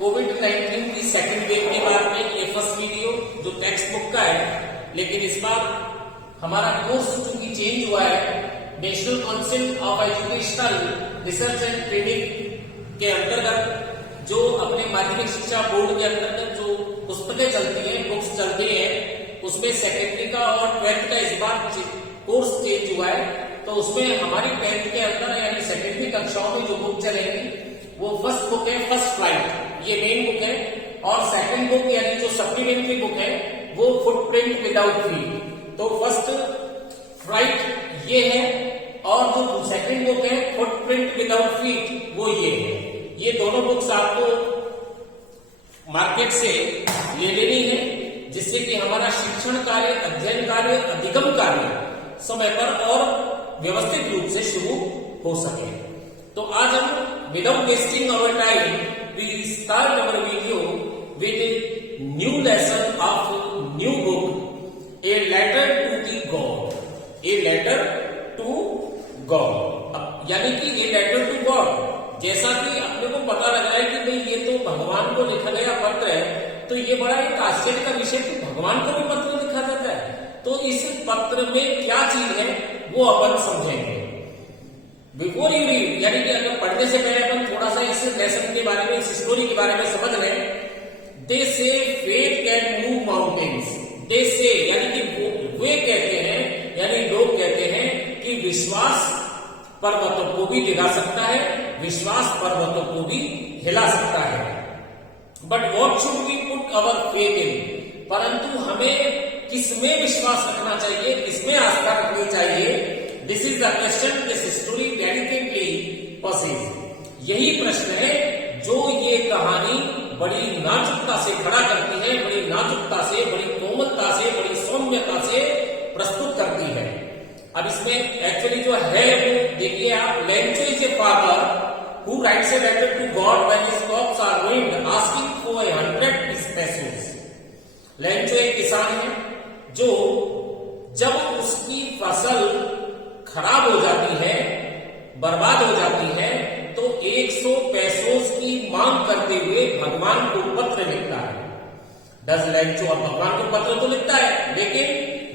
कोविड-19 की second wave के बाद में ये फर्स्ट वीडियो जो टेक्स्ट बुक का है, लेकिन इस बार हमारा कोर्स चूंकि चेंज हुआ है, national council of educational research and training के अंतर्गत जो अपने माध्यमिक शिक्षा बोर्ड के अंतर्गत जो पुस्तकें चलती हैं, बुक्स चलती हैं, उसमें सेकेंडरी का और 12th का इस बार कोर्स चेंज हुआ है। तो उसमें हमारी 10th के अंदर यानी सेकेंडरी कक्षाओं में जो बुक चलेंगी वो फर्स्ट बुक है फर्स्ट फ्लाइट, ये मेन बुक है, और सेकंड बुक यानी जो सप्लीमेंट्री बुक है वो फुटप्रिंट विदाउट फीट। तो फर्स्ट फ्लाइट ये है और जो सेकंड बुक है फुटप्रिंट विदाउट फीट वो ये है। ये दोनों बुक्स आपको मार्केट से ले लेनी है, जिससे कि हमारा शिक्षण कार्य, अध्ययन कार्य, अधिगम कार्य समय पर और व्यवस्थित रूप से शुरू हो सके। तो आज हम without wasting our time, we start our video with a new lesson of new book, A Letter to the God. A Letter to God. यानी कि A Letter to God, जैसा कि अपने को पता लग रहा है कि भाई ये तो भगवान को लिखा गया पत्र है, तो ये बड़ा एक आश्चर्य का विषय कि भगवान को भी पत्र लिखा जाता है। तो इस पत्र में क्या चीज है वो अपन समझेंगे। बिफोर यू रीड, यानी कि अगर पढ़ने से पहले अपन थोड़ा सा इस लेसन के बारे में, इस स्टोरी के बारे में समझ लें। दे से फेथ कैन मूव माउंटेन्स। दे से यानी कि वे कहते हैं, यानी लोग कहते हैं कि विश्वास पर्वतों को भी डिगा सकता है, विश्वास पर्वतों को भी हिला सकता है। But what should we put our faith in, परंतु हमें किसमें विश्वास रखना चाहिए, किसमें आस्था रखनी चाहिए। This is the question this story dedicatedly possesses. यही प्रश्न है जो ये कहानी बड़ी नाजुकता से खड़ा करती है, बड़ी नाजुकता से, बड़ी कोमलता से, बड़ी सौम्यता से प्रस्तुत करती है। अब इसमें एक्चुअली जो है वो देखिए आप, Lencho is a father who writes a letter to God when his crops are ruined asking for 100 pesos। Lencho एक किसान है जो जब उसकी फसल खराब हो जाती है, बर्बाद हो जाती है, तो 100 पैसों की मांग करते हुए भगवान को पत्र लिखता है। डज लेंचो, और भगवान को पत्र तो लिखता है, लेकिन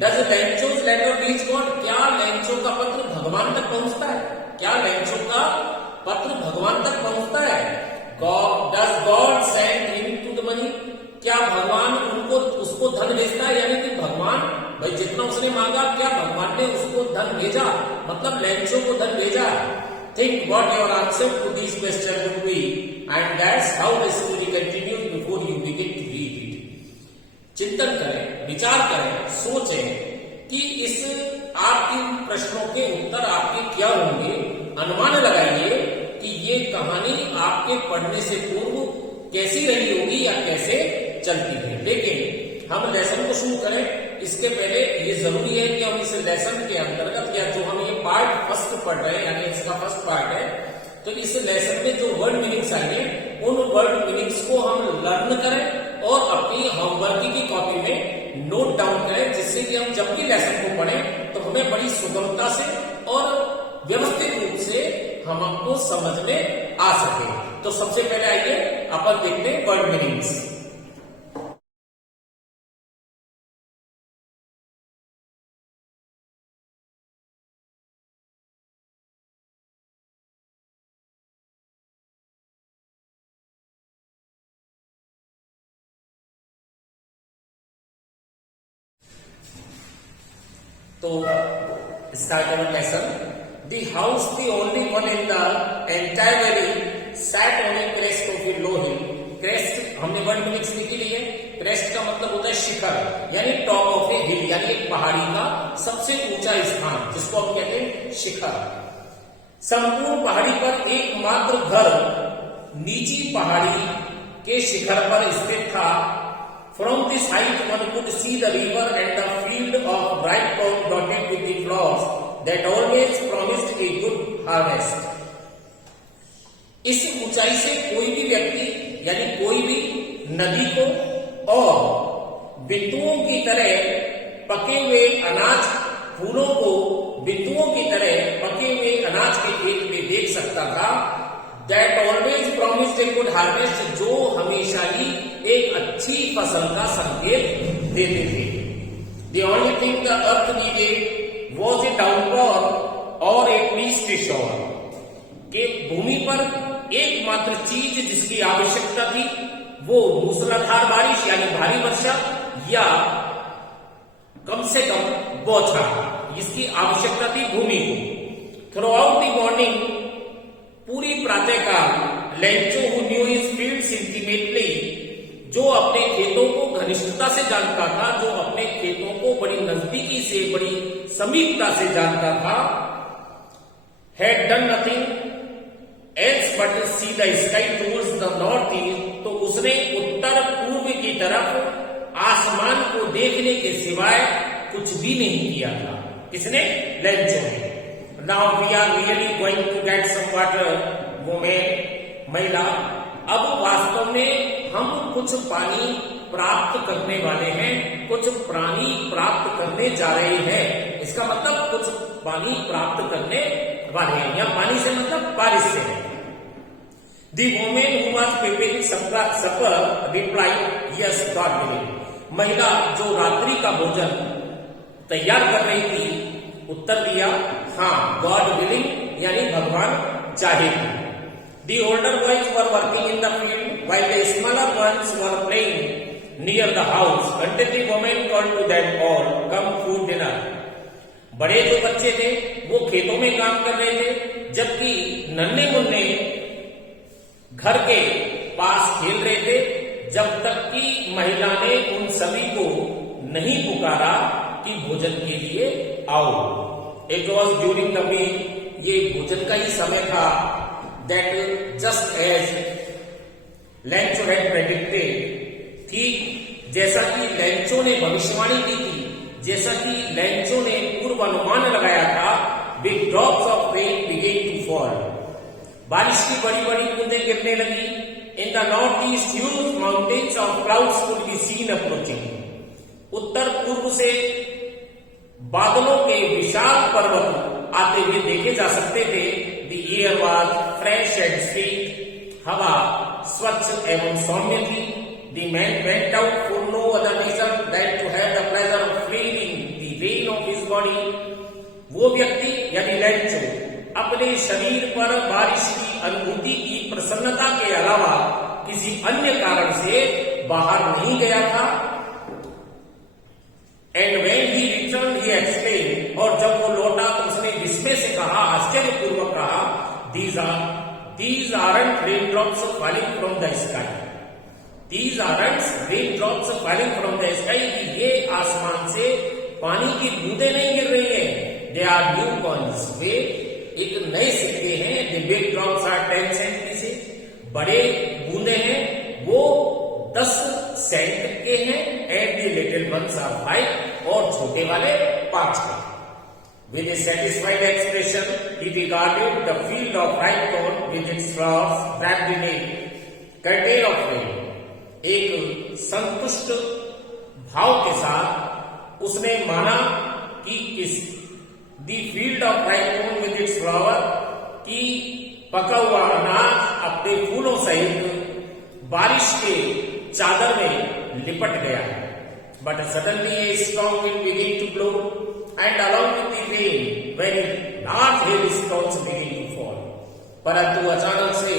does Lencho's letter reach God, क्या लेंचो का पत्र भगवान तक पहुंचता है? क्या लेंचो का पत्र भगवान तक पहुंचता है? Does God send him to the money, क्या भगवान उसको धन भेजता है? यानी कि भगवान भाई जितना उसने मांगा, क्या भगवान ने उसको धन भेजा, मतलब लेंचो को धन भेजा? Think what your answer to this question would be, and that's how the story continues before you begin to read it. चिंतन करें, विचार करें, सोचें कि इस आपके प्रश्नों के उत्तर आपके क्या होंगे। अनुमान लगाइए कि ये कहानी आपके पढ़ने से पूर्व कैसी रही होगी या कैसे चलती है। लेकिन हम लेसन को शुरू करें इसके पहले ये जरूरी है कि हम इस लेसन के अंतर्गत, या जो हम ये पार्ट फर्स्ट पढ़ रहे हैं यानी इसका फर्स्ट पार्ट है, तो इस लेसन में जो वर्ड मीनिंग्स आएंगे उन वर्ड मीनिंग्स को हम लर्न करें और अपनी होमवर्क की कॉपी में नोट डाउन करें, जिससे कि हम जब भी लेसन को पढ़ें तो हमें बड़ी सुगमता से और व्यवस्थित रूप से हमको समझ में आ सके। तो सबसे पहले आइए अपन देखते हैं वर्ड मीनिंग्स। तो start our lesson. The house the only one in the entire valley sat on A crest of A low hill. Crest हमने वर्ड मीनिंग्स लिखी ली है। क्रेस्ट का मतलब होता है शिखर, यानी टॉप ऑफ ए हिल, यानी एक पहाड़ी का सबसे ऊंचा स्थान, जिसको हम कहते हैं शिखर। संपूर्ण पहाड़ी पर एकमात्र घर नीची पहाड़ी के शिखर पर स्थित था। From this height one could see the river and the field of bright corn dotted with the flowers that always promised a good harvest. इस ऊंचाई से कोई भी व्यक्ति यानी कोई भी नदी को और बिंदुओं की तरह पके हुए अनाज, फूलों को बिंदुओं की तरह पके हुए अनाज के खेत में देख सकता था। That always promised a good harvest, जो हमेशा ही एक अच्छी फसल का संकेत देते थे। The only thing the earth needed was a downpour or at least a shower. कि भूमि पर एकमात्र चीज जिसकी आवश्यकता थी वो मूसलाधार बारिश यानी भारी वर्षा या कम से कम बौछार, इसकी आवश्यकता थी भूमि को। थ्रू आउट दी मॉर्निंग, पूरी प्रातःकाल, Lencho who knew his fields intimately, जो अपने खेतों को घनिष्ठता से जानता था, जो अपने खेतों को बड़ी नजदीकी से, बड़ी समीपता से जानता था, had done nothing else but see the sky towards the north east, तो उसने उत्तर पूर्व की तरफ आसमान को देखने के सिवाय कुछ भी नहीं किया था। किसने? लेंचो ने। Now we are really going to get some water, women, महिला। अब वास्तव में हम कुछ पानी प्राप्त करने वाले हैं, कुछ पानी प्राप्त करने जा रहे हैं। इसका मतलब कुछ पानी प्राप्त करने वाले हैं, या पानी से मतलब बारिश से है। The woman who was preparing supper replied, "Yes, God willing." महिला जो रात्रि का भोजन तैयार कर रही थी, उत्तर दिया, हाँ, God willing, यानी भगवान चाहेंगे। The older boys were working in the field while the smaller ones were playing near the house until the woman called to them all, "Come food dinner." बड़े जो बच्चे थे वो खेतों में काम कर रहे थे, जबकि नन्हे मुन्ने घर के पास खेल रहे थे, जब तक कि महिला ने उन सभी को नहीं पुकारा कि भोजन के लिए आओ। It was during the meal, ये भोजन का ही समय था। That just as Lencho had predicted, ठीक जैसा कि लेंचो ने भविष्यवाणी की थी, जैसा कि लेंचो ने पूर्वानुमान लगाया था, big drops of rain began to fall, बारिश की बड़ी बड़ी बूंदें गिरने लगी। In the north east huge mountains of clouds could be seen approaching, उत्तर पूर्व से बादलों के विशाल पर्वत आते हुए देखे जा सकते थे। The air was fresh and sweet, हवा स्वच्छ एवं सौम्य थी। The man went out for no other reason than to have the pleasure of feeling the rain of his body, वो व्यक्ति यानी लेंचो अपने शरीर पर बारिश की अनुभूति की प्रसन्नता के अलावा किसी अन्य कारण से बाहर नहीं गया था। And when he return he explain, और जब वो लौटा तो उसने विस्मय से कहा, आश्चर्यपूर्वक कहा, these aren't raindrops falling from the sky, these aren't raindrops falling from the sky, ये आसमान से पानी की बूंदें नहीं गिर रही है, they are new coins, वे एक नए सिक्के हैं। The big drops are 10 Saint की से, बड़े बूंदे हैं वो 10 सेंट के हैं। And the little ones are 5, और छोटे वाले 5 के। With a satisfied expression, he regarded the field of ripe corn with its flowers wrapped in a curtain of rain. एक संतुष्ट भाव के साथ उसने माना कि इस the field of ripe corn with its flower, की पका हुआ अनाज अपने फूलों सहित बारिश के चादर में लिपट गया। But suddenly a strong wind begin to blow and along with the rain very large heavy stones begin to fall, परंतु अचानक से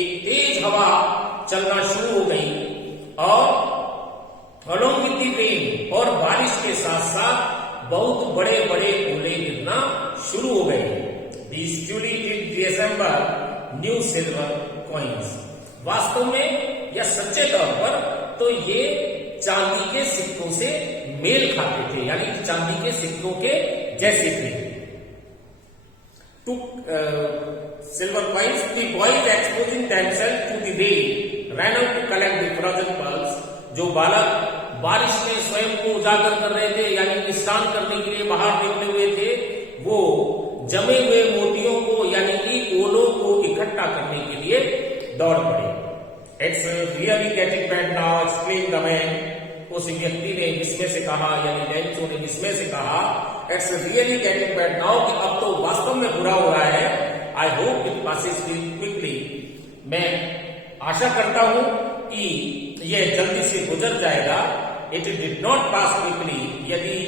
एक तेज हवा चलना शुरू हो गई और अलॉन्ग विद द रेन, और बारिश के साथ साथ बहुत बड़े बड़े ओले गिरना शुरू हो गए। These truly did resemble new silver coins. वास्तव में या सच्चे तौर पर तो ये चांदी के सिक्कों से मेल खाते थे, यानी चांदी के सिक्कों के जैसे थे। Silver coins, the boys exposing themselves to the rain ran out to collect the frozen pearls. जो बालक बारिश में स्वयं को उजागर कर रहे थे, यानी कि स्नान करने के लिए बाहर निकले हुए थे, वो जमे हुए मोतियों को यानी कि ओलों को इकट्ठा करने के लिए दौड़ पड़े। It's really getting bad now, explain the man, उस व्यक्ति ने विस्मय से कहा, यानी लेंचो ने विस्मय से कहा, it's really getting bad now, कि अब तो वास्तव में बुरा हो रहा है। I hope it passes quickly, मैं आशा करता हूं कि यह जल्दी से गुजर जाएगा। It did not pass quickly, यदि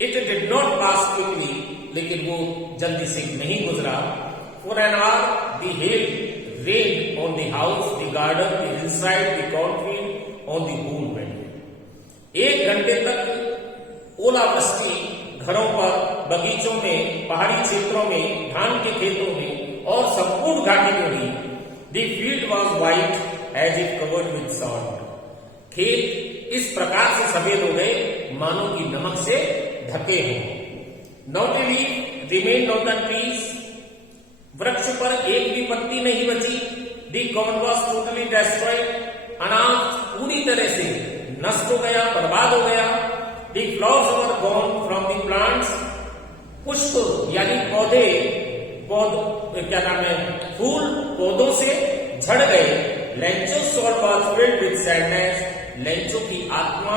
it did not pass quickly, लेकिन वो जल्दी से नहीं गुजरा। For an hour the hail rain on the house, the garden, the hillside, the cornfield, on the whole world. 1 घंटे तक ओलावृष्टि घरों पर, बगीचों में, पहाड़ी क्षेत्रों में, धान के खेतों में और संपूर्ण घाटी में हुई। The field was white as if covered with salt. खेत इस प्रकार से सफेद हो गए मानो कि नमक से ढके हों। Not a leaf remained on the trees, वृक्ष पर एक भी पत्ती नहीं बची। The corn was totally destroyed, अनाज पूरी तरह से नष्ट हो गया, बर्बाद हो गया। The flowers were gone from the plants, पुष्प यानी पौधे, क्या नाम है, फूल पौधों से झड़ गए। Lencho soul was filled with sadness, Lencho की आत्मा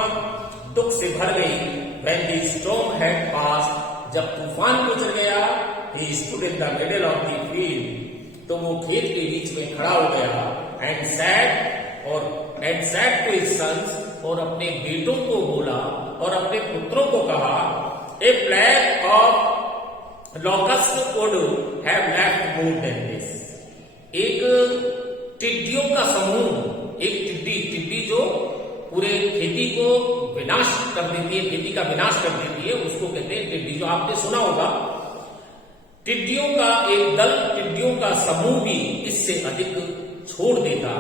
दुख से भर गई। When the storm had passed, जब तूफान गुजर गया, he stood in the middle of the field, तो वो खेत के बीच में खड़ा हो गया। And said to his sons, और अपने बेटों को बोला और अपने पुत्रों को कहा, a plague of locust would have left more than this. एक टिड्डियों का समूह, एक टिड्डी जो पूरे खेती को विनाश कर देती है, खेती का विनाश कर देती है, उसको कहते हैं टिड्डी, जो आपने सुना होगा। टिड्डियों का एक दल, टिड्डियों का समूह भी इससे अधिक छोड़ देगा।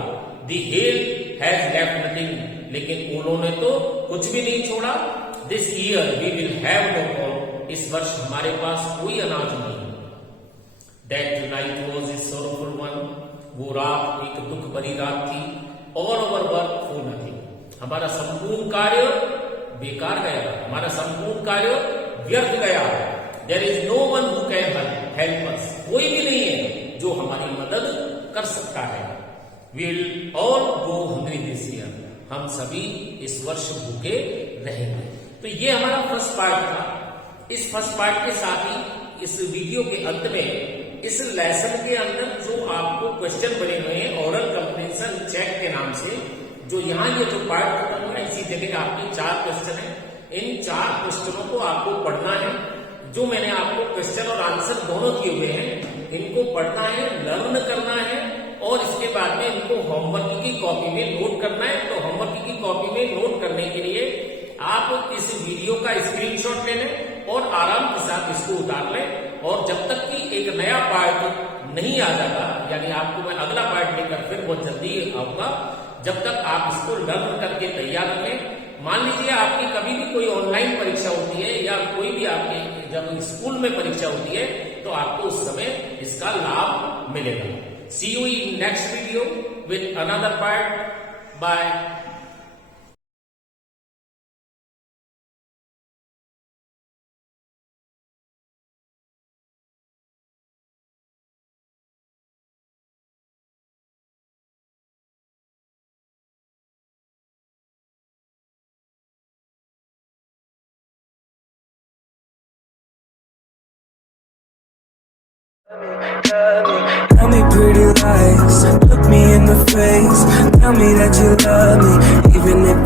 The hail has left nothing, लेकिन ओलों ने तो कुछ भी नहीं छोड़ा। This year we will have no corn, इस वर्ष हमारे पास कोई अनाज नहीं। That night was a sorrowful one, वो रात एक दुख भरी रात थी। All over work for nothing, हमारा संपूर्ण कार्य बेकार गया, हमारा संपूर्ण कार्य व्यर्थ गया। There is no one who can help us, कोई भी नहीं है जो हमारी मदद कर सकता है। Will all go hungry this year, हम सभी इस वर्ष भूखे रहेंगे। तो ये हमारा फर्स्ट पार्ट था। इस फर्स्ट पार्ट के साथ ही इस वीडियो के अंत में, इस लेसन के अंदर जो आपको क्वेश्चन बने हुए हैं ओरल कंप्रीहेंशन चेक के नाम से, जो यहाँ ये जो पार्ट खत्म हुआ है, इसी जगह आपके 4 क्वेश्चन है। इन 4 क्वेश्चनों को आपको पढ़ना है। जो मैंने आपको क्वेश्चन और आंसर दोनों किए हुए हैं, इनको पढ़ना है, लर्न करना है, और इसके बाद में इनको होमवर्क की कॉपी में नोट करना है। तो होमवर्क की कॉपी में नोट करने के लिए आप इस वीडियो का स्क्रीनशॉट ले लें और आराम के साथ इसको उतार लें। और जब तक कि एक नया पार्ट नहीं आ जाता, यानी आपको मैं अगला पार्ट लेकर फिर बहुत जल्दी आऊंगा, जब तक आप इसको लर्न करके तैयार रखें। मान लीजिए आपकी कभी भी कोई ऑनलाइन परीक्षा होती है या कोई भी आपके जब स्कूल में परीक्षा होती है, तो आपको उस समय इसका लाभ मिलेगा। See you in next video with another part. Bye. Tell me pretty lies, look me in the face. Tell me that you love me, even if